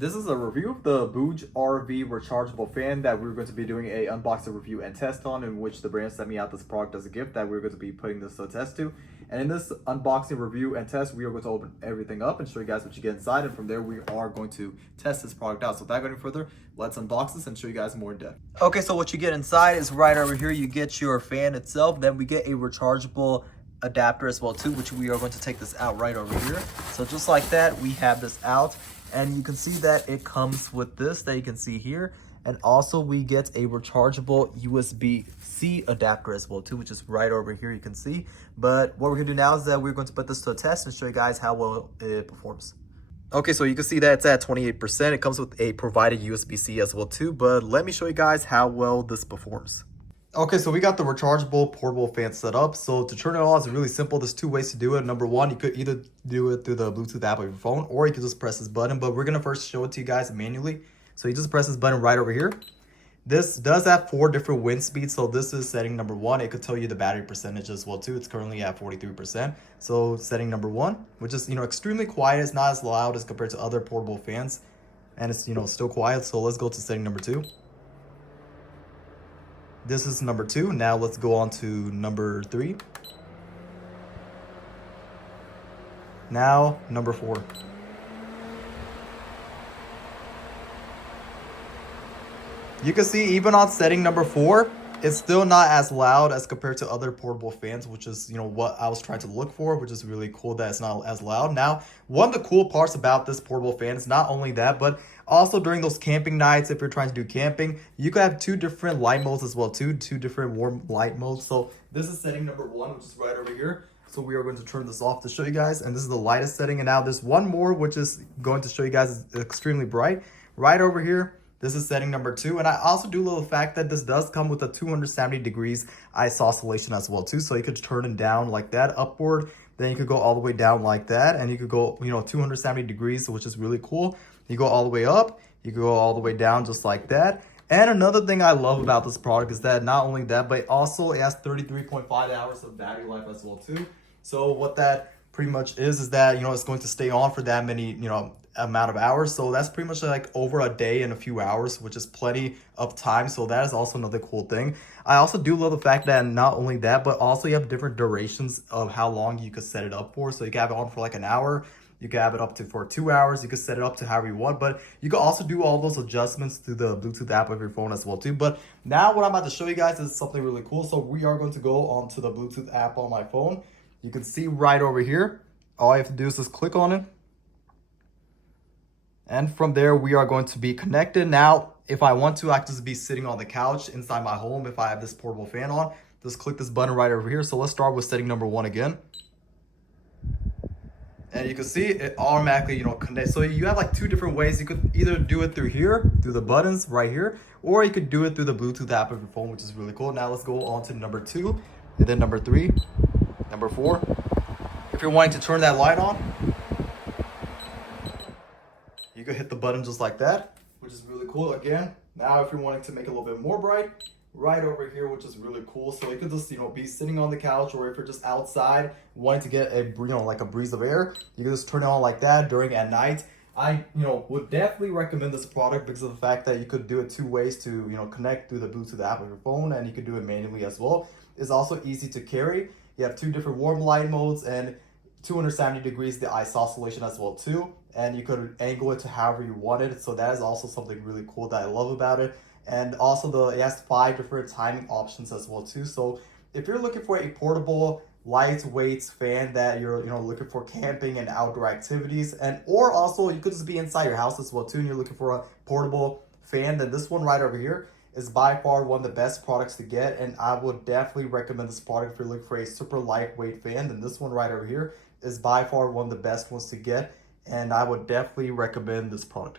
This is a review of the BougeRV rechargeable fan that we're going to be doing a unboxing review and test on, in which the brand sent me out this product as a gift that we're going to be putting this to test to. And in this unboxing review and test, we are going to open everything up and show you guys what you get inside, and from there we are going to test this product out. So without going any further, let's unbox this and show you guys more in depth. Okay, so what you get inside is right over here. You get your fan itself, then we get a rechargeable adapter as well too, which we are going to take this out right over here. So just like that, we have this out. And you can see that it comes with this that you can see here. And also we get a rechargeable USB-C adapter as well too, which is right over here, you can see. But what we're gonna do now is that we're going to put this to a test and show you guys how well it performs. Okay, so you can see that it's at 28%. It comes with a provided USB-C as well too, but let me show you guys how well this performs. Okay, so we got the rechargeable portable fan set up. So to turn it on, it's really simple. There's two ways to do it. Number one, you could either do it through the Bluetooth app of your phone, or you could just press this button, but we're gonna first show it to you guys manually. So you just press this button right over here. This does have 4 different wind speeds. So this is setting number 1. It could tell you the battery percentage as well too. It's currently at 43%. So setting number 1, which is, extremely quiet. It's not as loud as compared to other portable fans, and it's, still quiet. So let's go to setting number 2. This is number 2. Now let's go on to number 3. Now number 4. You can see even on setting number 4, it's still not as loud as compared to other portable fans, which is, what I was trying to look for, which is really cool that it's not as loud. Now, one of the cool parts about this portable fan is not only that, but also during those camping nights, if you're trying to do camping, you could have 2 different light modes as well too, 2 different warm light modes. So this is setting number 1, which is right over here. So we are going to turn this off to show you guys, and this is the lightest setting. And now there's one more, which is going to show you guys is extremely bright. Right over here, this is setting number 2. And I also do love the fact that this does come with a 270 degrees ice oscillation as well too. So you could turn it down like that, upward. Then you could go all the way down like that. And you could go, 270 degrees, which is really cool. You go all the way up, you go all the way down just like that. And another thing I love about this product is that not only that, but also it has 33.5 hours of battery life as well too. So what that pretty much is that, it's going to stay on for that many, amount of hours. So that's pretty much like over a day and a few hours, which is plenty of time. So that is also another cool thing. I also do love the fact that not only that, but also you have different durations of how long you could set it up for. So you can have it on for like an hour. You can have it up to for 2 hours. You can set it up to however you want, but you can also do all those adjustments through the Bluetooth app of your phone as well too. But now what I'm about to show you guys is something really cool. So we are going to go onto the Bluetooth app on my phone. You can see right over here. All I have to do is just click on it. And from there, we are going to be connected. Now, if I want to, I can just be sitting on the couch inside my home if I have this portable fan on. Just click this button right over here. So let's start with setting number 1 again. And you can see it automatically, connects. So you have like 2 different ways. You could either do it through here, through the buttons right here, or you could do it through the Bluetooth app of your phone, which is really cool. Now let's go on to number 2, and then number 3, number 4. If you're wanting to turn that light on, you could hit the button just like that, which is really cool. Again, now if you're wanting to make it a little bit more bright, right over here, which is really cool. So you could just, be sitting on the couch, or if you're just outside wanting to get a, like a breeze of air, you can just turn it on like that during at night. I, would definitely recommend this product because of the fact that you could do it 2 ways to, connect through the Bluetooth app of your phone, and you could do it manually as well. It's also easy to carry. You have 2 different warm light modes and 270 degrees the ice oscillation as well too. And you could angle it to however you want it. So that is also something really cool that I love about it. And also it has 5 different timing options as well too. So if you're looking for a portable, lightweight fan that you're looking for camping and outdoor activities, and or also you could just be inside your house as well too, and you're looking for a portable fan, then this one right over here is by far one of the best products to get. And I would definitely recommend this product if you're looking for a super lightweight fan. Then this one right over here is by far one of the best ones to get, and I would definitely recommend this product.